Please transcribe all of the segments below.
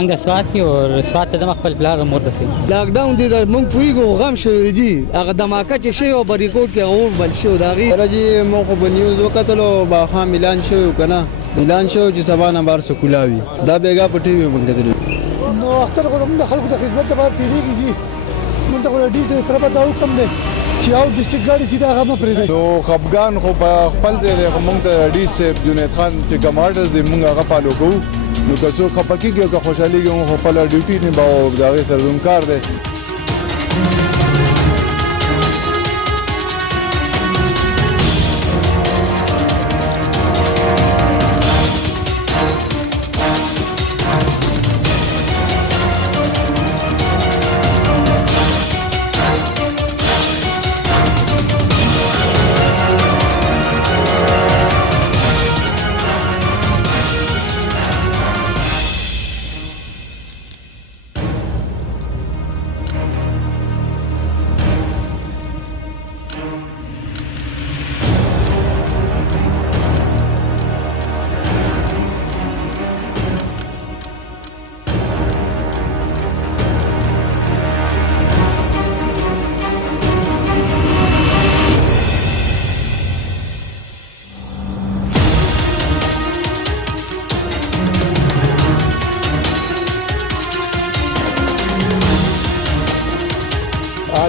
څنګه سوات کې او سوات ته زما خپل پلار مور رسي لاک ډاون دي موږ پویګو غم شوی دي هغه دماکه چې شی او بریکوټ کې اور بل شو دا غي راځي موږ په نیوز وکړو با خام اعلان شو کنه اعلان شو چې سبا نمبر سکولاوي دا بیګا په ټي وي باندې کتل نو اختر خو موږ خلکو د خدمت لپاره تیریږي جی موږ ته ډی سي طرفه دا حکم دی چې او ډیسټریکټ ګاډي چې دا هغه پرې دی نو خپګان خو په خپل دی موږ ته ډی سي جنید خان چې کمانډر دی موږ هغه پالو کوو نو که څوک خپکیږي او خوشحاليږي خو خپل ډیوټي نه باو دا غي سره کار دی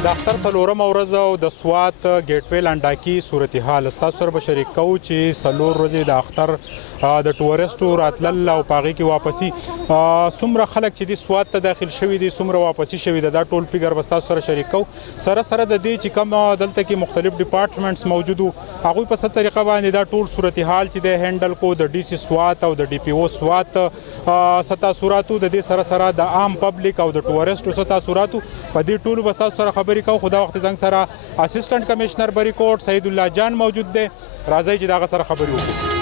د اختر څلورمه ورځ او د سوات ګیټ وې لنډاکي صورتحال ستاسو سره به شریک کوو چې څلور ورځې د اختر د ټوریسټو راتلل او په هغې کې واپسي څومره خلک چې دي سوات ته داخل شوي دي څومره واپسي شوي ده دا ټول فګر به ستاسو سره شریک کوو سره سره د دې چې کوم دلته کې مختلف ډپارټمنټس موجود وو هغوی په څه طریقه باندې دا ټول صورتحال چې دی هینډل کو د ډي سي سوات او د ډي پي او سوات څه تاثراتو د دې سره سره د عام پبلک او د ټوریسټو څه تاثراتو په دې ټولو به ستاسو سره خبرې کوو خو دا وخت زنګ سره اسسټنټ کمشنر بریکوټ سعید الله جان موجود دی راځئ چې د هغه سره خبرې وکړو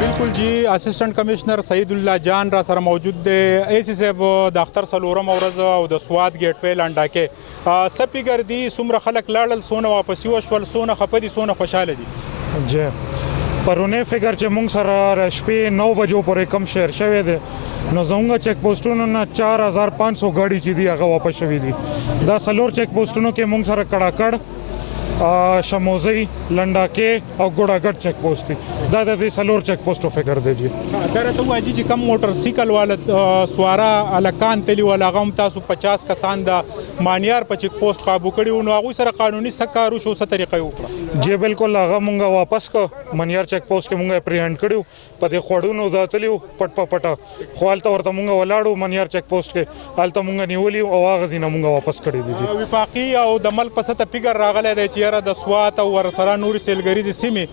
بالکل جی اسسټنټ کمشنر سعید الله جان را سره موجود دی ای سی صاحب د اختر څلورمه ورځ او د سوات ګیټ وې لنډاکې څه فګر دي څومره خلک لاړل څونه واپسي وشول څونه خفه دي څونه خوشحاله دي جی پرونه فګر چې موږ سره شپې 9 بجو پورې کم شهر شوی دی نو زموږ چیک پوسټونو نه 4500 ګاډي چې دی هغه واپس شوي دي دا څلور چیک پوسټونو کې موږ سره کړاکړ شموزي لنډاکې او ګوډاګډ چیک پوسټ دي دا د دې څلور چیک پوسټو فکر دی جی دا راته وایي چې کم موټر سایکل والا سواره الکان تلی ولا غم تاسو 50 کسان د مانیار په چیک پوسټ قابو کړي نو هغه سره قانوني سکارو شو څه طریقې وکړه جی بالکل هغه مونږ واپس کو منیار چیک پوسټ کې مونږ اپریهند کړو په دې خوړونو داتلیو پټ پټه خوالته ورته مونږ ولاړو منیار چیک پوسټ کې حالت مونږ نیولې او هغه زینه مونږ واپس کړی دي وفاقي او د ملک په سطح فګر راغلی دی چې د سوات او ورسره نوري سیلګریزي سیمې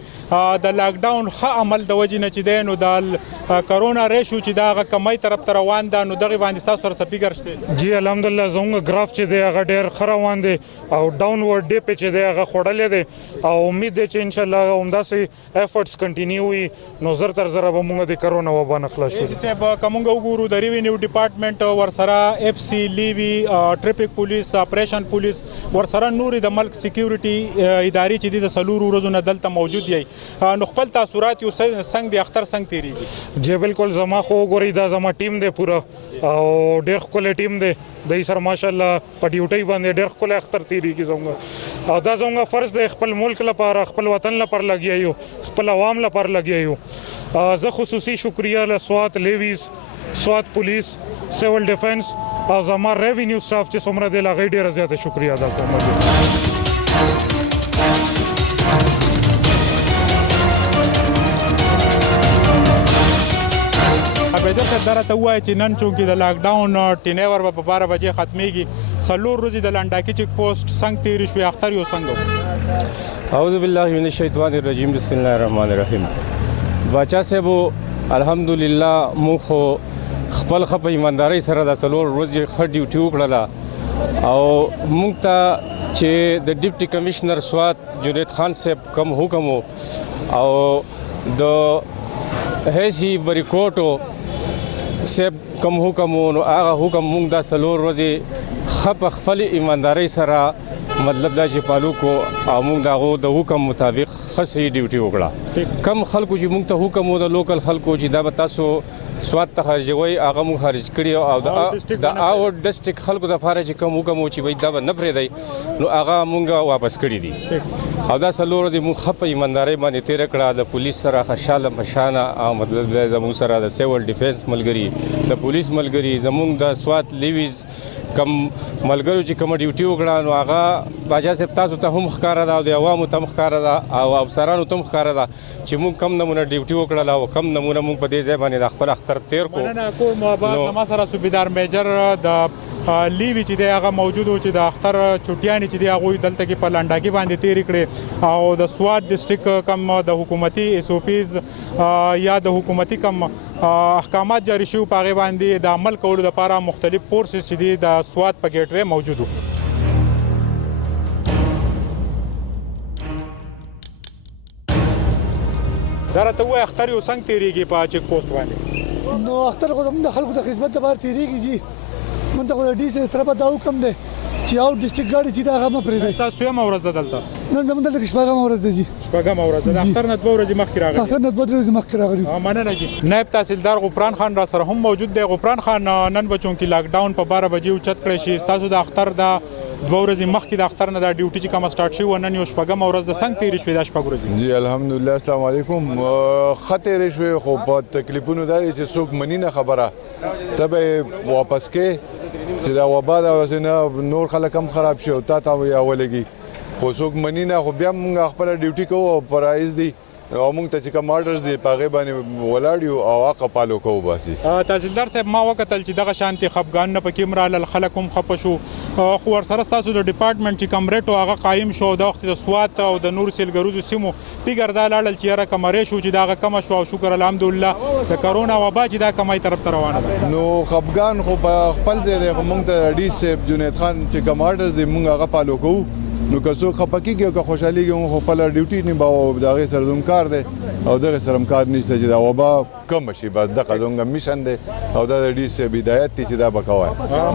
د لاک ډاون ښه عمل د وجې نه چې دی نو د کرونا ریشو چې دا هغه کمی طرف ته روان ده نو دغې باندې ستاسو سره څه فګر شته جی الحمدلله زموږ ګراف چې دی هغه ډېر ښه روان دی او ډاون ورډ ډې په چې دی هغه خوړلی دی او امید دی چې انشاءالله همداسې ایفرټس کنټینیو وي نو زر تر زره به مونږ د کرونا وبا نه خلاص شو صاحب که مونږ وګورو د ریوینیو ډپارټمنټ ورسره اف سی لیوي ټریفک پولیس اپریشن پولیس ورسره نورې د ملک سکیورټي ادارې چې دي د څلورو ورځو نه دلته موجود یي نو خپل تاثرات یو څنګه د اختر څنګه تیریږي جی بالکل زما خو وګورئ دا زما ټیم دی پوره او ډېر ښکلی ټیم دی د سره ماشاءالله په ډیوټۍ باندې ډېر ښکلی اختر تیریږي زموږ او دا زموږ فرض دی خپل ملک لپاره خپل وطن لپاره لګیا یو خپل عوام لپاره لګیا یو زه خصوصي شکریه له سوات لیویز سوات پولیس سیول ډیفنس او زما ریوینیو سټاف چې څومره دی له هغې ډېره زیاته شکریه ادا کوم عبیدر صاحب دا راته ووایه چې نن چونکې د لاک ډاون ټینیور به په 12 بجې ختمیږي څلور ورځې د لنډاکي چیک پوسټ څنګه تېرې شوې اختر یو څنګه اعوذ بالله من الشیطان الرجیم بسم الله الرحمن الرحیم باچا صاحب الحمدلله موږ خو خپل ښه په ایماندارۍ سره د څلور ورځې ښه ډیوټي وکړله او موږ ته چې د ډیپټي کمشنر سوات جنید خان صاحب کوم حکم او د هیڅ بریکوټو صاحب کوم حکم نو هغه حکم موږ دا څلور ورځې ښه په خپل ایماندارۍ سره مطلب دا چې پالو کو او موږ د هغو د حکم مطابق ښه صحیح ډیوټي وکړه کم خلکو چې موږ ته حکم و د لوکل خلکو چې دا به تاسو سواد ته خارجوي هغه موږ خارج کړي او د آوټ ډسټرکټ خلکو دپاره چې کوم حکم و چې وایي دا به نه پرېږدئ نو هغه موږ واپس کړي دي او دا څلور ورځې موږ ښه په ایماندارۍ باندې تېره کړه د پولیس سره خوشحاله مشانه او مطلب دی زموږ سره د سیول ډیفینس ملګري د پولیس ملګري زموږ د سوات لیویز کم ملګرو چې کومه ډیوټي وکړه نو هغه باچا صاحب تاسو ته هم ښکاره ده او د عوامو ته هم ښکاره ده او افسرانو ته هم ښکاره ده چې موږ کم نمونه ډیوټي وکړله او کم نمونه موږ په دې ځای باندې د خپل اختر تیر کړو. مننه کور محبت زما سره صوبیدار میجر د لیوي چې دی هغه موجود و چې د اختر چټیانې چې دی هغوی دلته کې په لنډاکي باندې تېرې کړې او د سوات ډسټرکټ کم د حکومتي ایس او پیز یا د حکومتي کم احکامات جاری شوي په هغې باندې د عمل کولو دپاره مختلف فورسز چې دي د سوات په ګیټ وی موجود و. دا راته ووایه اختر یو څنګه تېرېږي په چیک پوسټ باندې؟ نو اختر خو زموږ د خلکو د خدمت لپاره تېرېږي جي موږ ته خو د ډي سي طرفه دا حکم دی چې آوټ ډسټرکټ ګاډي چې دا هغه مه پرېږدئ. ستاسو یمه ورځ ده دلته؟ نن زموږ دلته کې شپږمه ورځ ده جي. شپږمه ورځ ده. د اختر نه 2 ورځې مخکې راغلي. اختر نه 2 ورځې مخکې راغلي. مننه جي. نایب تحصیلدار غفران خان را سره هم موجود دی. غفران خان نن به چونکې لاک ډاون په 12 بجې اوچت کړی شي ستاسو د اختر د 2 ورځې مخکې د اختر نه دا ډیوټي چې کومه سټارټ شوې وه نن یو شپږمه ورځ ده څنګه تېرې شوې دا 6 ورځې؟ جی الحمدلله السلام علیکم. ښه تېرې شوې خو په تکلیفونو دا دی چې څوک مني نه خبره ته به یې واپس کې چې دا وبا ده اوسې نه نور خلک هم خراب شي او تا ته یا ولګي خو څوک مني نه خو بیا موږ خپله ډیوټي کوو او پرایز دی او موږ ته چې کوم آرډرز دي په هغې باندې ولاړ یو او هغه پالو کوو باسي. تحصیلدار صاحب ما وکتل چې دغه شانتې خفګانونه پکې هم رالل خلک هم خفه شو خو ورسره ستاسو د ډپارټمنټ چې کوم ریټ و هغه قایم شو د وخت د سوات او د نورو سیلګروزو سیمو فکر دا لاړل چې یاره کمه ری شو چې د هغه کمه شوه او شکر الحمدلله د کرونا وبا چې دا کمای طرف ته روانه ده. نو خفګان خو په خپل ځای دی خو موږ ته ډي صاحب جنید خان چې کوم آرډرز دي موږ هغه پالو کوو نو که څوک خفه کېږي او که خوشحالېږي موږ خو خپله ډیوټي نباوو او د هغې سره زموږ کار دی او دغه سره هم کار نشته چې دا وبا کمه شي بس دغه زموږ میشن دی او دا د ډي صاحب هدایت دی چې دا به کوی.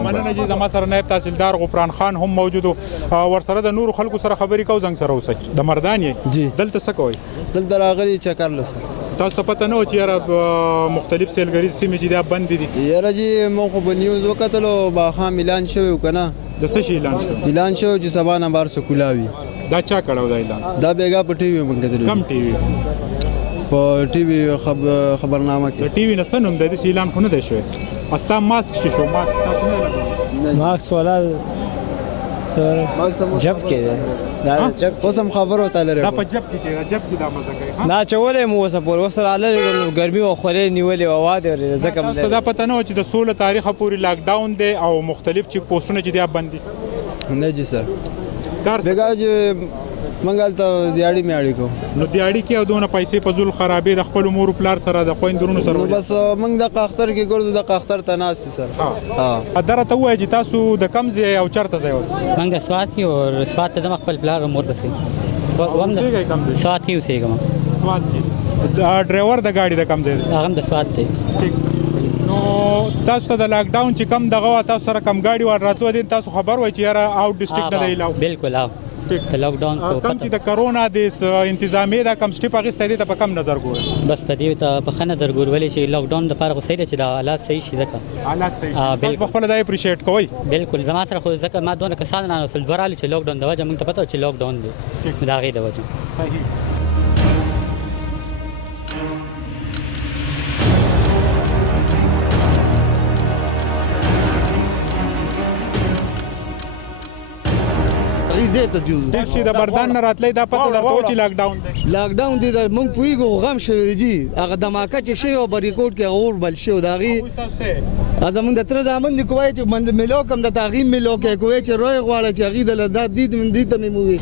مننه جي. زما سره نایب تحصیلدار غفران خان هم موجود و ورسره د نورو خلکو سره خبرې کوو زنګ سره اوسئ. د مردان یې جی دلته څه کوئ؟ دلته راغلي چکر لسه تاسو ته پته نه و چې یاره مختلف سیلګریز سیمې چې دا بندې دي؟ یاره جی موږ خو په نیوز وکتلو باخام اعلان شوی و که نه د څه شي اعلان شو؟ اعلان شوی چې سبا نه بار سکولا وي. دا چا کړی دا اعلان؟ دا بیګا په ټي وي موږ کتلی. کم ټي وي؟ په ټي وي خبرنامه کې. د ټي وي نه څه نوم دی داسې اعلان خو نه دی شوی؟ ستا ماسک چې شو ماسک تاسو نه لګوئ؟ ماسک والا جب کې دی دا جب قسم خبر وته لري دا په جب کې دی جب کې دا مزه کوي. نا چولې مو وسه پر وسره علل ګرمي او خولې نیولې او واده ځکه تاسو ته دا پته نه و چې د 16 تاریخه پورې لاک ډاون دی او مختلف چیک پوسټونه چې دی بند دي؟ نه جی سر کار بیګا چې منګال ته دیاړي میاړي کو نو دیاړي کې او دونه پیسې په زول خرابې د خپل مور پلار سره د خويندرونو سره بس موږ د قاختر کې ګورځو د قاختر ته ناس سر. ها درته وایي چې تاسو د کم ځای او چرته ځای اوس؟ موږ د سوات کې او سوات ته د خپل پلار مور رسي څنګه کم ځای؟ سوات کې اوسېږم. سوات کې ډرایور د ګاډي د کم ځای دی؟ هغه د سوات دی. ټیک. نو تاسو ته د لاک ډاون چې کم دغه تاسو سره کم ګاډي ور راتلو دي تاسو خبر وای چې یاره آوټ ډسټرکټ نه دی لاو؟ بالکل د لاک ډاون کم چې د کرونا د انتظامیې دا کم سټیپ اخیستی دی ته په کم نظر ګورئ؟ بس په دې ته په ښه نظر ګورو ولې چې لاک ډاون دپاره خو صحیح ده چې دا حالات صحیح شي ځکه حالات صحیح شي تاسو په خپله دا اپریشیټ کوئ؟ بالکل زما سره خو ځکه ما دونه کسان ناستل 2 رالي چې لاک ډاون د وجه موږ ته پته و چې لاک ډاون دی د هغې د وجه. صحیح. چې د بردان نه راتلی دا پته درته و چې لاک ډاون دی؟ لاک ډاون دی موږ پوهېږو غم شوی جي هغه دماکه چې شوی او بریکوټ کې هغه اور بل شوی د هغې زمونږ د تره زامن دي کوی چې میلو کم د هغې میلو کې کوی چې روی غواړه چې هغې د دا دي ته مې مووي.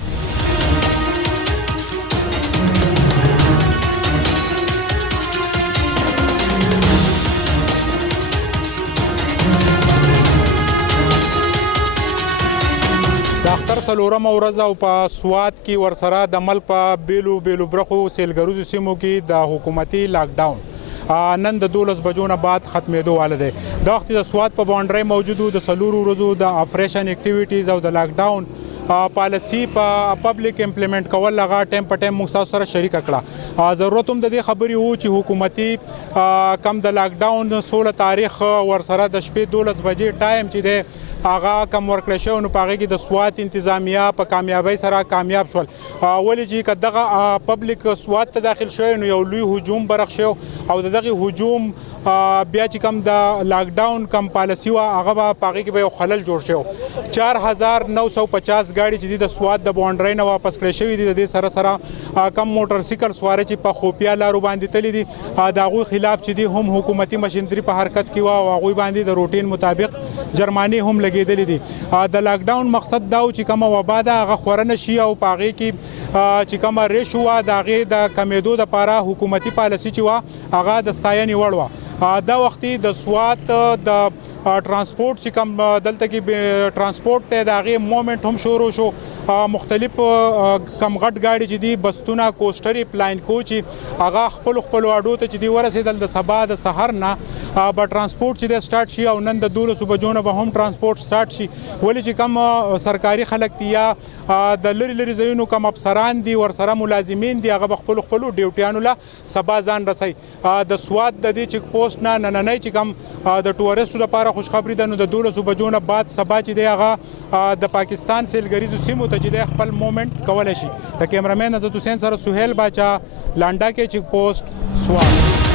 د اختر څلورمه ورځ او په سوات کې ورسره د ملک په بیلو برخو سیلګروزو سیمو کې د حکومتي لاک ډاون نن د 12 بجو نه بعد ختمېدو واله دی. د وخت د سوات په باونډرۍ موجود د 4 ورځو د اپریشن اکټیویټیز او د لاک ډاون پالیسی په پبلک امپلیمنٹ کول هغه ټایم په ټایم موږ تاسو سره شریک کړه. ضرورت هم د دې خبرې وو چې حکومتي کم د لاک ډاون 16 تاریخ ورسره د شپې 12 بجې ټایم چې دی هغه کم ورکړی شوی نو په هغې کې د سوات انتظامیه په کامیابۍ سره کامیاب شول. ولې چې که دغه پبلک سوات ته داخل شوی نو یو لوی هجوم برخ شو او د دغه هجوم بیا چې کم د لاک ډاون کم پالیسی وه هغه به په هغې کې به یو خلل جوړ شو. 4950 ګاډي چې دي د سوات د باونډرۍ نه واپس کړی شوي دي. د دې سره سره کم موټر سایکل سواره چې په خوپیا لارو باندې تللي دي د هغوی خلاف چې دي هم حکومتي مشینري په حرکت کې وه او هغوی باندې د روټین مطابق جرمانې هم لګېدلې دي. د لاک ډاون مقصد دا و چې کومه وبا ده هغه خوره نه شي او په هغې کې چې کومه ریش وه د هغې د کمیدو دپاره حکومتي پالیسي چې وه هغه د ستاینې وړ وه. دا وختي د سوات د ترانسپورټ چې کوم دلته کې ترانسپورټ دی د هغې مومنټ هم شروع شو. مختلف کم غټ ګاډي چې دي بسونه کوسټرې پلاین کوچي هغه خپلو اډو ته چې دي ورسېدل د سبا د سحر نه به ترانسپورټ چې دی سټارټ شي او نن د 12 بجو نه به هم ترانسپورټ سټارټ شي. ولې چې کم سرکاري خلک دي یا د لرې لرې ځایونو کم افسران دي ورسره ملازمین دي هغه به خپلو ډیوټیانو له سبا ځان رسوي. د سوات د دې چیک پوسټ نه نننی چې کم د ټورستو لپاره خوشخبري ده نو د 12 بجو نه بعد سبا چې دی هغه د پاکستان سیلګریزو سیمو ته چې دی خپل مومنټ کولی شي. د کیمرامین عزت حسین سره سهیل باچا لانډا کې چیک پوسټ سوات.